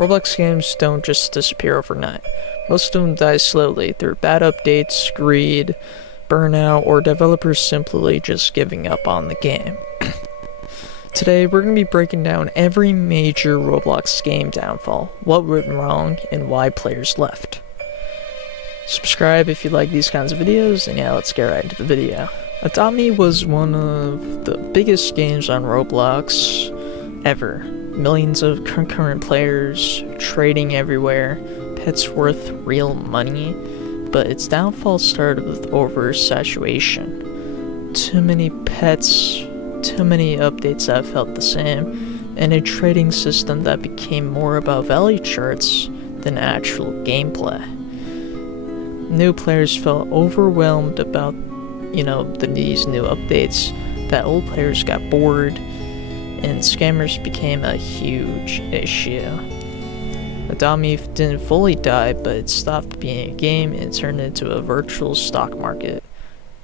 Roblox games don't just disappear overnight. Most of them die slowly through bad updates, greed, burnout, or developers simply just giving up on the game. Today, we're going to be breaking down every major Roblox game downfall, what went wrong, and why players left. Subscribe if you like these kinds of videos, and yeah, let's get right into the video. Adopt Me was one of the biggest games on Roblox ever. Millions of concurrent players, trading everywhere, pets worth real money, but its downfall started with oversaturation. Too many pets, too many updates that felt the same, and a trading system that became more about value charts than actual gameplay. New players felt overwhelmed about, these new updates, that old players got bored, and scammers became a huge issue. Adopt Me didn't fully die, but it stopped being a game and turned into a virtual stock market,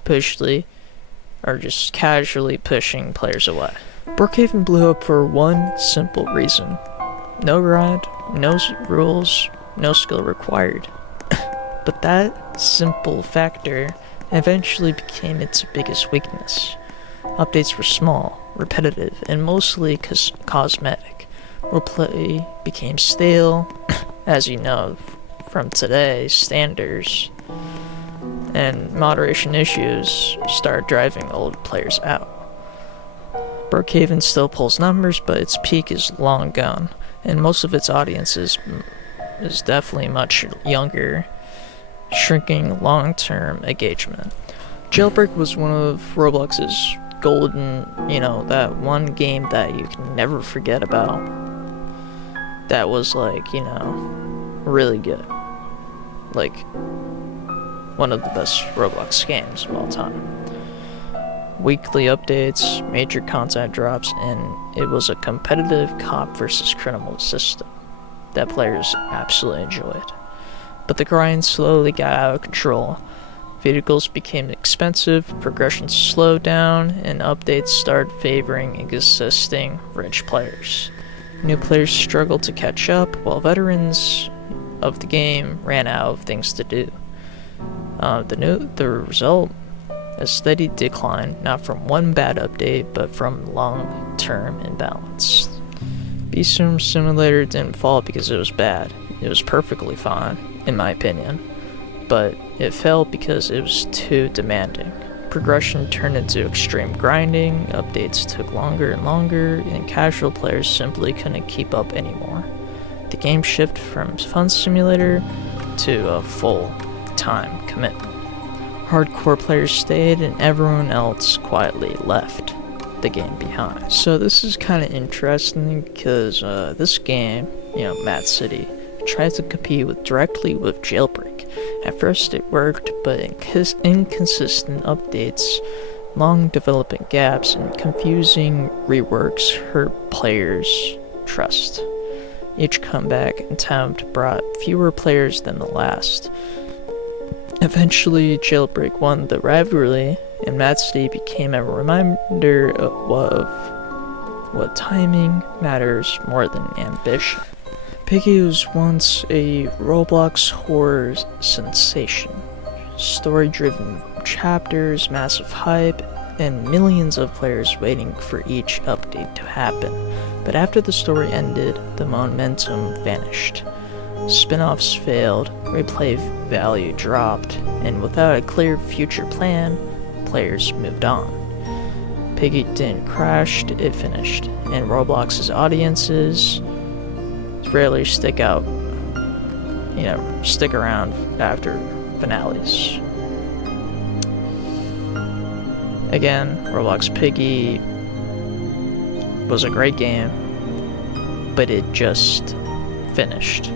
just casually pushing players away. Brookhaven blew up for one simple reason. No grind, no rules, no skill required. But that simple factor eventually became its biggest weakness. Updates were small, repetitive, and mostly cosmetic. Roleplay became stale, as you know from today's standards, and moderation issues started driving old players out. Brookhaven still pulls numbers, but its peak is long gone, and most of its audience is definitely much younger, shrinking long-term engagement. Jailbreak was one of Roblox's golden, that one game that you can never forget about. That was really good. One of the best Roblox games of all time. Weekly updates, major content drops, and it was a competitive cop versus criminal system that players absolutely enjoyed. But the grind slowly got out of control. Vehicles became expensive, progression slowed down, and updates started favoring existing rich players. New players struggled to catch up, while veterans of the game ran out of things to do. The result? A steady decline, not from one bad update, but from long-term imbalance. Beast Simulator didn't fall because it was bad. It was perfectly fine, in my opinion. But it fell because it was too demanding. Progression turned into extreme grinding, updates took longer and longer, and casual players simply couldn't keep up anymore. The game shifted from fun simulator to a full-time commitment. Hardcore players stayed and everyone else quietly left the game behind. So this is kind of interesting because this game, Mad City, tries to compete directly with Jailbreak. At first it worked, but inconsistent updates, long development gaps, and confusing reworks hurt players' trust. Each comeback attempt brought fewer players than the last. Eventually, Jailbreak won the rivalry, and Mad City became a reminder of what timing matters more than ambition. Piggy was once a Roblox horror sensation. Story-driven chapters, massive hype, and millions of players waiting for each update to happen. But after the story ended, the momentum vanished. Spin-offs failed, replay value dropped, and without a clear future plan, players moved on. Piggy didn't crash, it finished, and Roblox's audiences rarely stick around after finales. Again, Roblox Piggy was a great game, but it just finished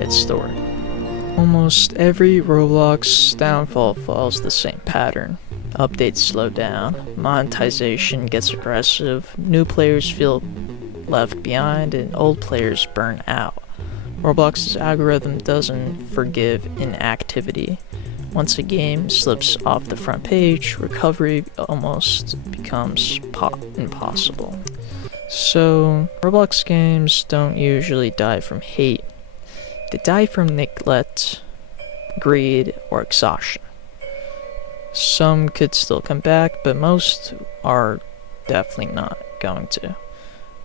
its story. Almost every Roblox downfall follows the same pattern. Updates slow down, monetization gets aggressive, new players feel left behind, and old players burn out. Roblox's algorithm doesn't forgive inactivity. Once a game slips off the front page, recovery almost becomes impossible. So, Roblox games don't usually die from hate. They die from neglect, greed, or exhaustion. Some could still come back, but most are definitely not going to.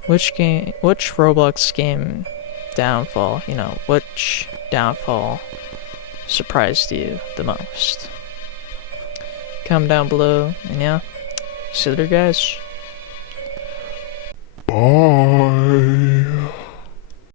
Which Roblox game downfall, which downfall surprised you the most? Comment down below, and yeah, see you later, guys. Bye.